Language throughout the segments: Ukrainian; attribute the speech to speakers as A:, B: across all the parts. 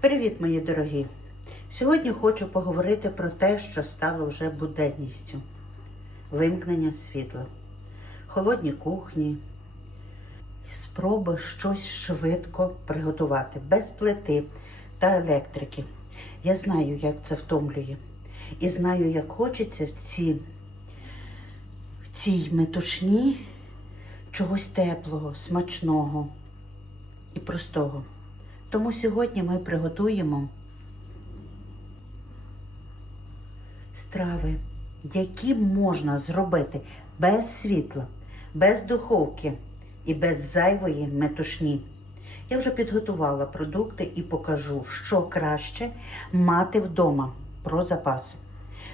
A: Привіт, мої дорогі! Сьогодні хочу поговорити про те, що стало вже буденністю: вимкнення світла, холодні кухні, спроби щось швидко приготувати без плити та електрики. Я знаю, як це втомлює, і знаю, як хочеться в ці в цій метушні чогось теплого, смачного і простого. Тому сьогодні ми приготуємо страви, які можна зробити без світла, без духовки і без зайвої метушні. Я вже підготувала продукти і покажу, що краще мати вдома про запас,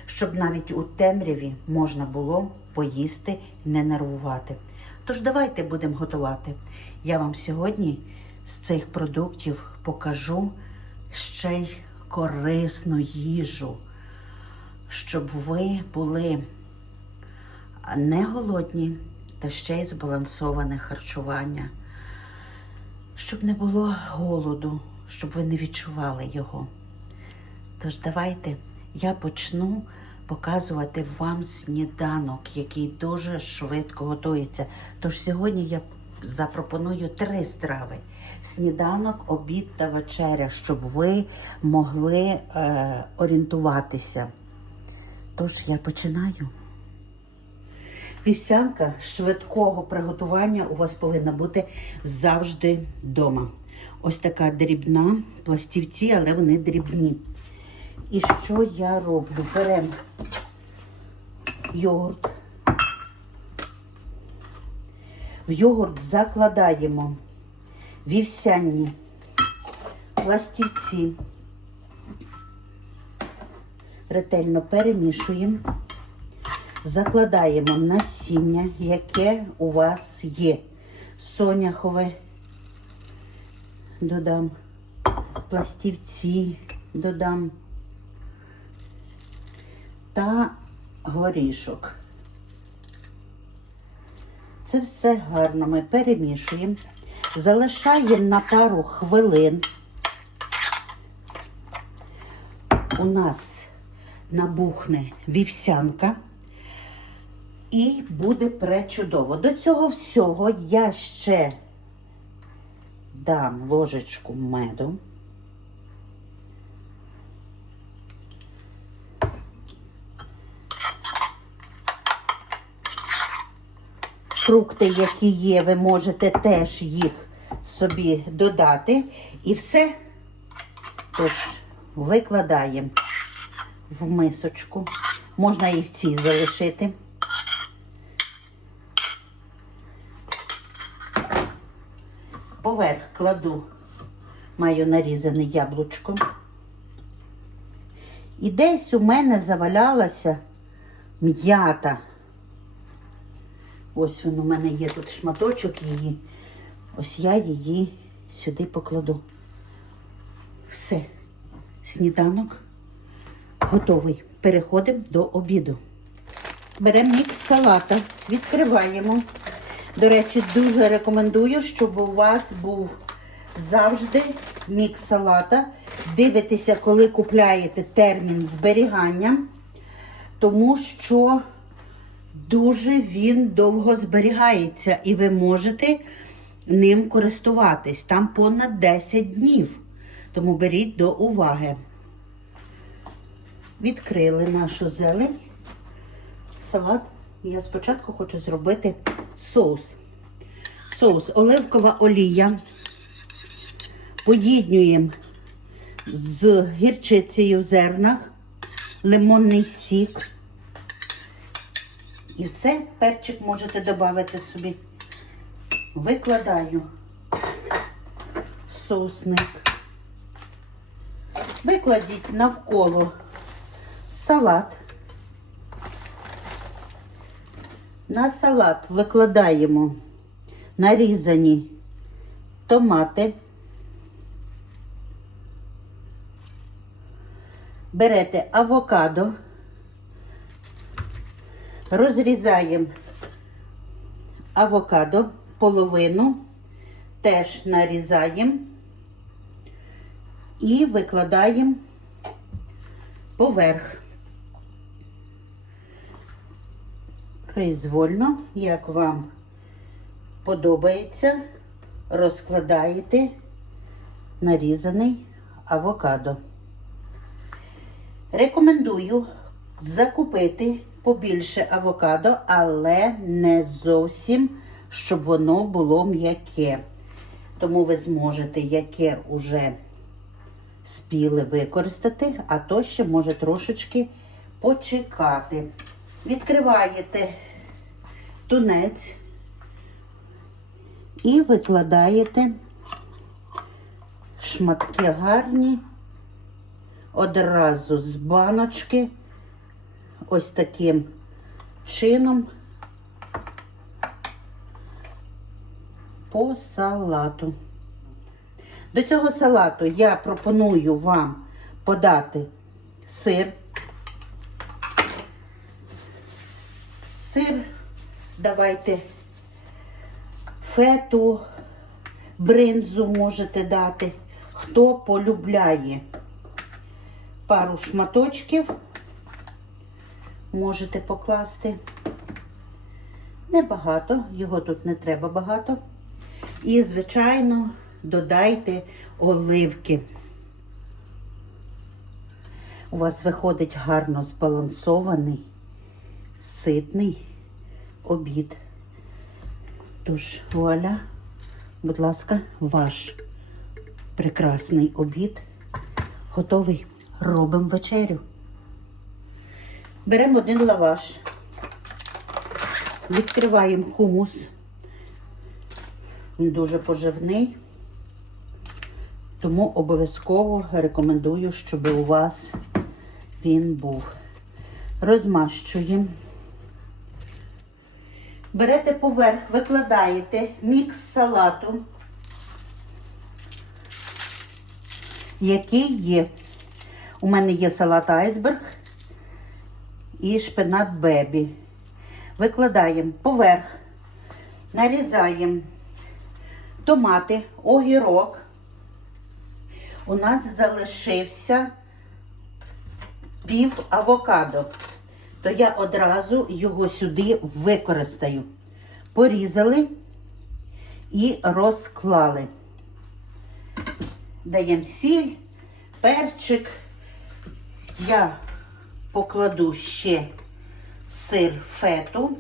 A: щоб навіть у темряві можна було поїсти і не нервувати. Тож давайте будемо готувати. Я вам сьогодні з цих продуктів покажу ще й корисну їжу, щоб ви були не голодні та ще й збалансоване харчування, щоб не було голоду, щоб ви не відчували його. Тож давайте я почну показувати вам сніданок, який дуже швидко готується. Тож сьогодні я запропоную три страви: сніданок, обід та вечеря, щоб ви могли е, орієнтуватися. Тож я починаю. Вівсянка швидкого приготування у вас повинна бути завжди вдома. Ось така дрібна, пластівці, але вони дрібні. І що я роблю? Беремо йогурт. В йогурт закладаємо вівсяні пластівці. Ретельно перемішуємо. Закладаємо насіння, яке у вас є. Соняхове додам, пластівці додам та горішок. Це все гарно ми перемішуємо, залишаємо на пару хвилин. У нас набухне вівсянка і буде пречудово. До цього всього я ще дам ложечку меду. Фрукти, які є, ви можете теж їх собі додати. І все тож викладаємо в мисочку. Можна і в цій залишити. Поверх кладу, маю нарізане яблучко. І десь у мене завалялася м'ята. Ось він у мене є тут шматочок її. Ось я її сюди покладу. Все. Сніданок готовий. Переходимо до обіду. Беремо мікс салата, відкриваємо. До речі, дуже рекомендую, щоб у вас був завжди мікс салата. Дивитеся, коли купляєте термін зберігання, тому що дуже він довго зберігається і ви можете ним користуватись. Там понад 10 днів. Тому беріть до уваги. Відкрили нашу зелень. Салат. Я спочатку хочу зробити соус. Соус оливкова олія. Поєднюємо з гірчицею в зернах, лимонний сік. І все, перчик можете додати собі. Викладаю соусник. Викладіть навколо салат. На салат викладаємо нарізані томати. Берете авокадо, розрізаємо авокадо, половину теж нарізаємо І викладаємо поверх. Произвольно, як вам подобається, розкладаєте нарізаний авокадо. Рекомендую закупити побільше авокадо, але не зовсім, щоб воно було м'яке. Тому ви зможете яке уже спіли використати, а то ще може трошечки почекати. Відкриваєте тунець і викладаєте шматки гарні одразу з баночки, ось таким чином по салату. До цього салату я пропоную вам подати сир. Сир давайте фету, бринзу можете дати, хто полюбляє пару шматочків можете покласти. Небагато, його тут не треба багато. І, звичайно, додайте оливки. У вас виходить гарно збалансований, ситний обід. Тож, вуаля, будь ласка, ваш прекрасний обід готовий. Робимо вечерю. Беремо один лаваш, відкриваємо хумус. Він дуже поживний, тому обов'язково рекомендую, щоб у вас він був. Розмащуємо. Берете поверх, викладаєте мікс салату, який є. У мене є салат айсберг і шпинат бебі. Викладаємо поверх, нарізаємо томати, огірок. У нас залишився пів авокадо, то я одразу його сюди використаю. Порізали і розклали. Даємо сіль, перчик. Я покладу ще сир фету,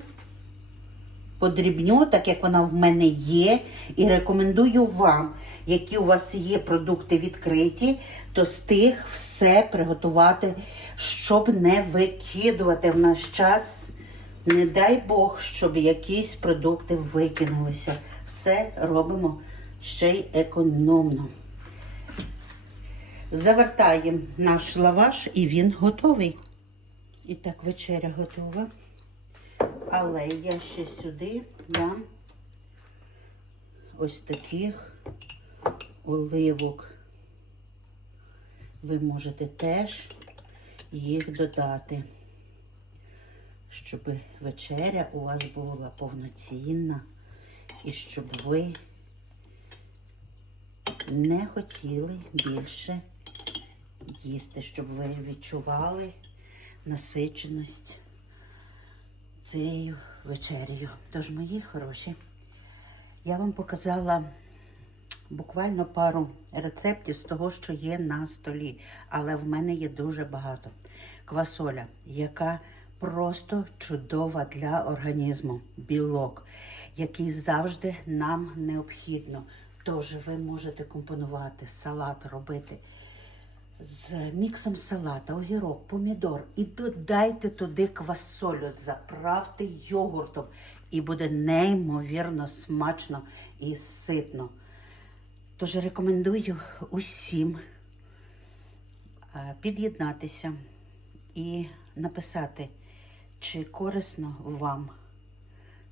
A: подрібню, так як вона в мене є, і рекомендую вам, які у вас є продукти відкриті, то з тих все приготувати, щоб не викидувати в наш час. Не дай Бог, щоб якісь продукти викинулися. Все робимо ще й економно. Завертаємо наш лаваш і він готовий. І так, вечеря готова. Але я ще сюди дам ось таких оливок. Ви можете теж їх додати, щоб вечеря у вас була повноцінна і щоб ви не хотіли більше їсти, щоб ви відчували насиченість цією вечерею. Тож, мої хороші, я вам показала буквально пару рецептів з того, що є на столі, але в мене є дуже багато. Квасоля, яка просто чудова для організму, білок, який завжди нам необхідно. Тож ви можете компонувати салат, робити з міксом салата, огірок, помідор і додайте туди квасолю, заправте йогуртом. І буде неймовірно смачно і ситно. Тож рекомендую усім е, під'єднатися і написати, чи корисно вам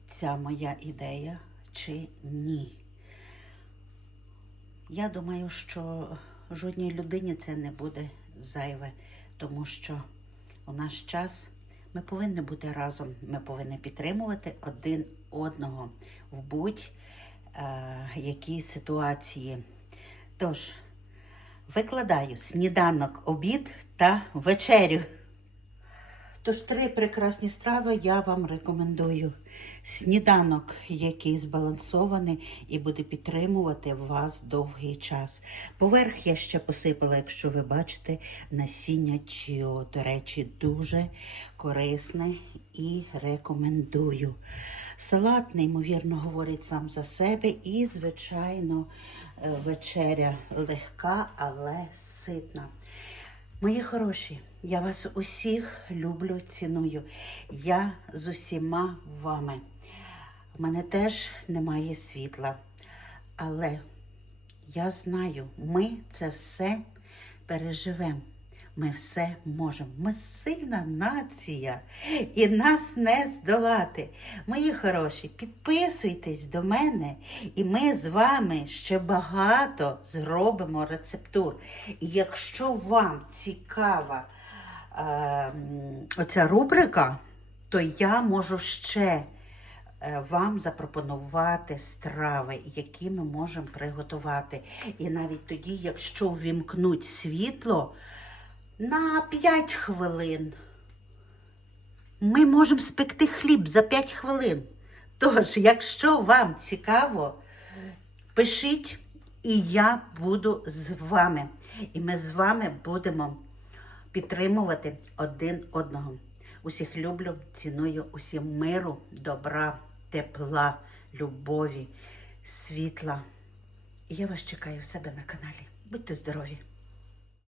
A: ця моя ідея, чи ні. Я думаю, що жодній людині це не буде зайве, тому що у наш час ми повинні бути разом, ми повинні підтримувати один одного в будь-якій ситуації. Тож, викладаю сніданок, обід та вечерю. Тож три прекрасні страви я вам рекомендую. Сніданок, який збалансований і буде підтримувати вас довгий час. Поверх я ще посипала, якщо ви бачите, насіння чіо. До речі, дуже корисне і рекомендую. Салат, неймовірно, говорить сам за себе. І, звичайно, е, вечеря легка, але ситна. Мої хороші, я вас усіх люблю, ціную. Я з усіма вами. У мене теж немає світла. Але я знаю, ми це все переживемо. Ми все можемо. Ми сильна нація, і нас не здолати. Мої хороші, підписуйтесь до мене, і ми з вами ще багато зробимо рецептур. І якщо вам цікава е, оця рубрика, то я можу ще е, вам запропонувати страви, які ми можемо приготувати. І навіть тоді, якщо ввімкнуть світло на 5 хвилин, ми можемо спекти хліб за 5 хвилин. Тож, якщо вам цікаво, пишіть, і я буду з вами. І ми з вами будемо підтримувати один одного. Усіх люблю, ціную, усім миру, добра, тепла, любові, світла. І я вас чекаю в себе на каналі. Будьте здорові!